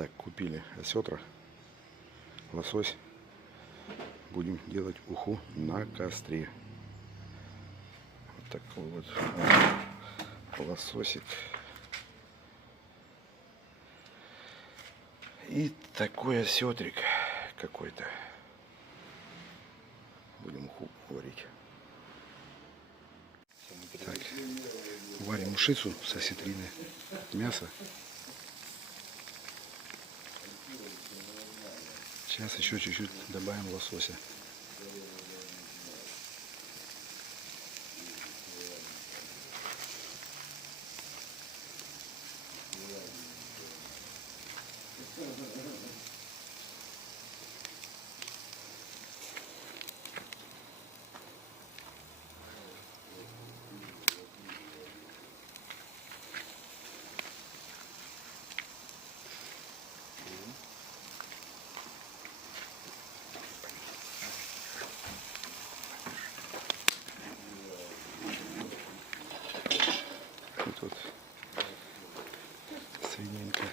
Так, купили осетра, лосось. Будем делать уху на костре. Вот такой вот лососик. И такой осетрик какой-то. Будем уху варить. Так, варим ушицу с осетрины, мясо. Сейчас еще чуть-чуть добавим лосося. И тут свининка.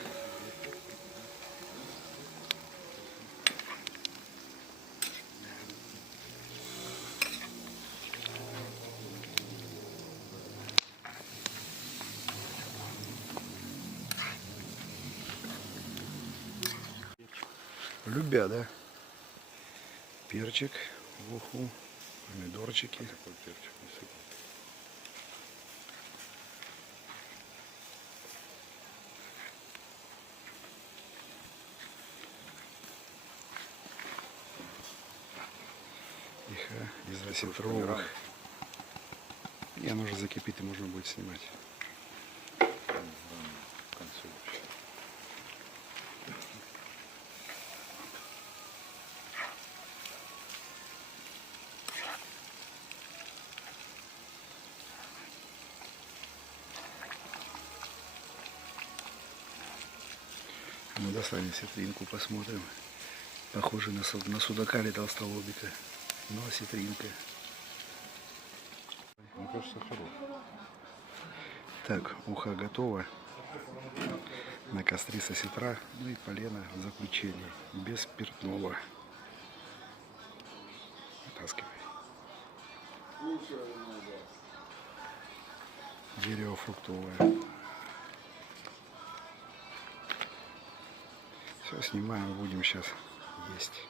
Любя, да? Перчик в уху, помидорчики. Такой перчик насыпал. Из осетровых. И оно уже закипит, и можно будет снимать. В конце вообще. Мы достанем осетринку, посмотрим. Похоже на судака или толстолобика. Но осетринка. Мне кажется, хорошо. Так, уха готова. На костре с осетра. Ну и полено в заключение. Без спиртного. Вытаскивай. Дерево фруктовое. Все, снимаем, будем сейчас есть.